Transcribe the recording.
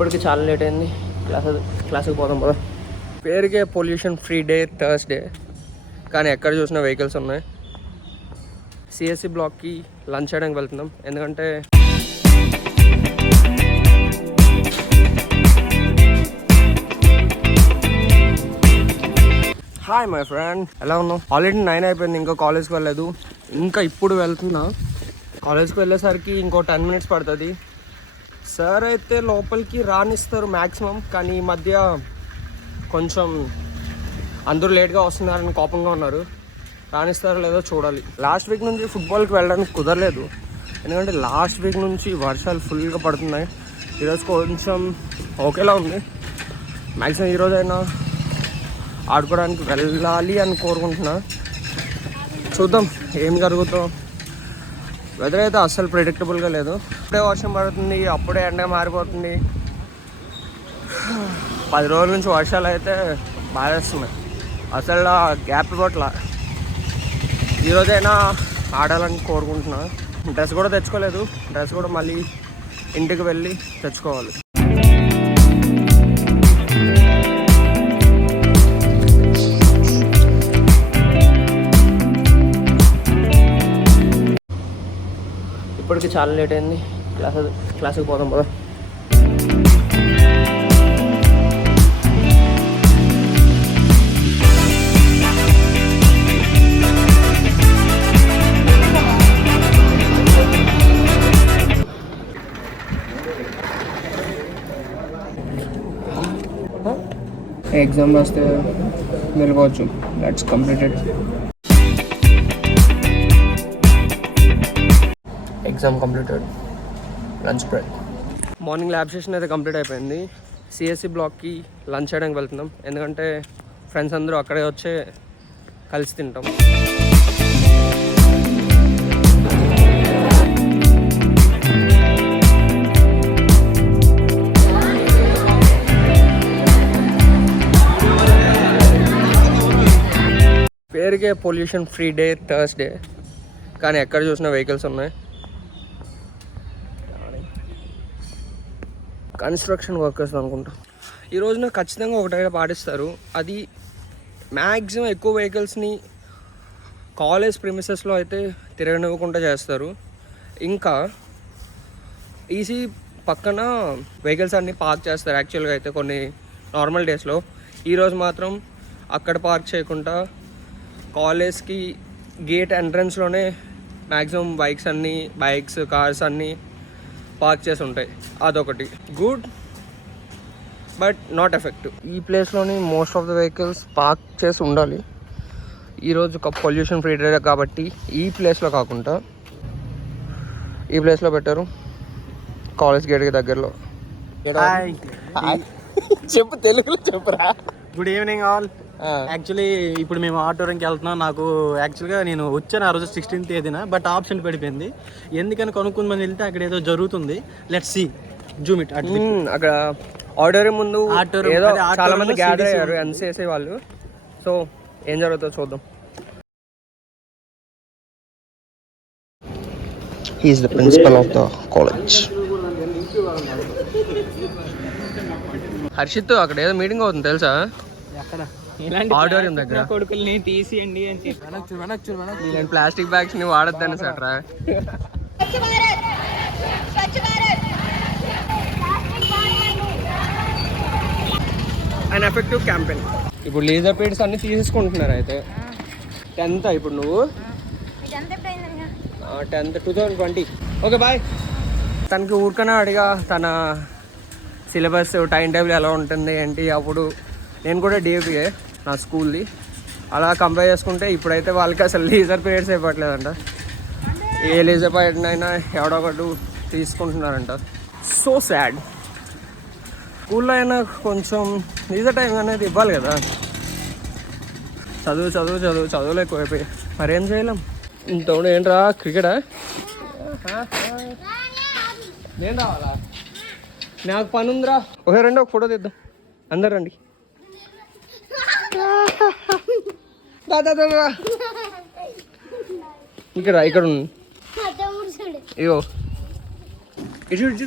ఇప్పటికి చాలా లేట్ అయింది. క్లాస్కి పోదాం కదా. పేరుకే పొల్యూషన్ ఫ్రీ డే థర్స్డే, కానీ ఎక్కడ చూసినా వెహికల్స్ ఉన్నాయి. సిఎస్సి బ్లాక్కి లంచ్ చేయడానికి వెళ్తున్నాం. ఎందుకంటే హాయ్ మై ఫ్రెండ్, ఎలా ఉన్నావు? ఆల్రెడీ 9 అయిపోయింది, ఇంకా కాలేజ్కి వెళ్ళలేదు. ఇంకా ఇప్పుడు వెళ్తున్నా. కాలేజ్కి వెళ్ళేసరికి ఇంకో 10 minutes పడుతుంది. సార్ అయితే లోపలికి రానిస్తారు మ్యాక్సిమం, కానీ ఈ మధ్య కొంచెం అందరూ లేట్గా వస్తున్నారని కోపంగా ఉన్నారు. రానిస్తారో లేదో చూడాలి. లాస్ట్ వీక్ నుంచి ఫుట్బాల్కి వెళ్ళడానికి కుదరలేదు, ఎందుకంటే లాస్ట్ వీక్ నుంచి వర్షాలు ఫుల్గా పడుతున్నాయి. ఈరోజు కొంచెం ఓకేలా ఉంది. మ్యాక్సిమం ఈరోజైనా ఆడుకోవడానికి వెళ్ళాలి అని కోరుకుంటున్నా. చూద్దాం ఏం జరుగుతుందో. వెదర్ అయితే అస్సలు ప్రెడిక్టబుల్గా లేదు. అప్పుడే వర్షం పడుతుంది, అప్పుడే ఎండ మారిపోతుంది. 10 రోజుల నుంచి వర్షాలు అయితే బాధేస్తున్నాయి. అసలు గ్యాప్ ఇవ్వట్లా. ఈరోజైనా ఆడాలని కోరుకుంటున్నా. డ్రెస్ కూడా తెచ్చుకోలేదు. డ్రెస్ కూడా మళ్ళీ ఇంటికి వెళ్ళి తెచ్చుకోవాలి. ఇప్పటికి చాలా లేట్ అయింది. క్లాస్కి పోదాం కదా. ఎగ్జామ్ రాస్తే వెళ్ళిపోవచ్చు. That's completed. Exam completed. Lunch break. Morning lab session అయితే కంప్లీట్ అయిపోయింది. సిఎస్సి బ్లాక్కి లంచ్ చేయడానికి వెళ్తున్నాం, ఎందుకంటే ఫ్రెండ్స్ అందరూ అక్కడే వచ్చే కలిసి తింటాం. పేరుకే పొల్యూషన్ ఫ్రీ డే థర్స్డే, కానీ ఎక్కడ చూసినా వెహికల్స్ ఉన్నాయి. కన్స్ట్రక్షన్ వర్కర్స్ అనుకుంటా. ఈ రోజున ఖచ్చితంగా ఒకటైనా పాటిస్తారు. అది మ్యాక్సిమం ఎక్కువ వెహికల్స్ని కాలేజ్ ప్రిమిసెస్లో అయితే తిరగనివ్వకుండా చేస్తారు. ఇంకా ఈసీ పక్కన వెహికల్స్ అన్నీ పార్క్ చేస్తారు యాక్చువల్గా అయితే కొన్ని నార్మల్ డేస్లో. ఈరోజు మాత్రం అక్కడ పార్క్ చేయకుండా కాలేజ్కి గేట్ ఎంట్రన్స్లోనే మ్యాక్సిమం బైక్స్ కార్స్ అన్నీ పార్క్ చేసి ఉంటాయి. అదొకటి గుడ్, బట్ నాట్ ఎఫెక్టివ్. ఈ ప్లేస్లోని most of the vehicles park చేసి ఉండాలి. ఈరోజు పొల్యూషన్ ఫ్రీ డే కాబట్టి ఈ ప్లేస్లో కాకుండా ఈ ప్లేస్లో పెట్టారు, కాలేజ్ గేట్కి దగ్గరలో. చెప్పు, తెలుగులో చెప్పురా. Good evening all. యాక్చువల్లీ ఇప్పుడు మేము ఆటోరంకి వెళ్తున్నాం. నాకు యాక్చువల్గా నేను వచ్చాను ఆ రోజు 16th తేదీన, బట్ ఆప్షన్ పడిపోయింది. ఎందుకని కొనుక్కుందని వెళ్తే అక్కడ ఏదో జరుగుతుంది. Let's see, zoom it. అక్కడ ఆడిటోరియం ముందు చాలా మంది గ్యాదర్ అయ్యారు ఎన్సీఎస్ఏ వాళ్ళు. సో ఏం జరుగుతుందో చూద్దాం. He is the principal of the college. Harshit, అక్కడ ఏదో మీటింగ్ అవుతుంది తెలుసా? ఆడిటోరియం దగ్గర. కొడుకుల్ని తీసియండి అని చెప్పి నేను ప్లాస్టిక్ బ్యాగ్స్ ని వాడద్దని సార్. And effective campaign. ఇప్పుడు లీజర్ పీరియడ్స్ అన్ని తీసేసుకుంటున్నారు. అయితే 10th ఇప్పుడు నువ్వు 10th 2020. Okay boy. తనకి ఊరికనే అడిగా తన సిలబస్ టైం టేబుల్ ఎలా ఉంటుంది ఏంటి. అప్పుడు నేను కూడా డిఏపిఏ నా స్కూల్ది. అలా కంపేర్ చేసుకుంటే ఇప్పుడైతే వాళ్ళకి అసలు లీజర్ పీరియడ్స్ ఇవ్వట్లేదంట. ఏ లీజర్ పీరియడ్ అయినా ఎవడో ఒకటి తీసుకుంటున్నారంట. So sad. స్కూల్లో అయినా కొంచెం లీజర్ టైం అనేది ఇవ్వాలి కదా. చదువులు ఎక్కువైపోయి మరేం చేయలేం. ఇంతోడు ఏంట్రా క్రికెటా? నేను రావాలా? నాకు పని ఉందిరా. ఒక ఫోటో తీద్దాం అందరు రండి. ఇక్కడ ఉంది. ఇగో ఇటు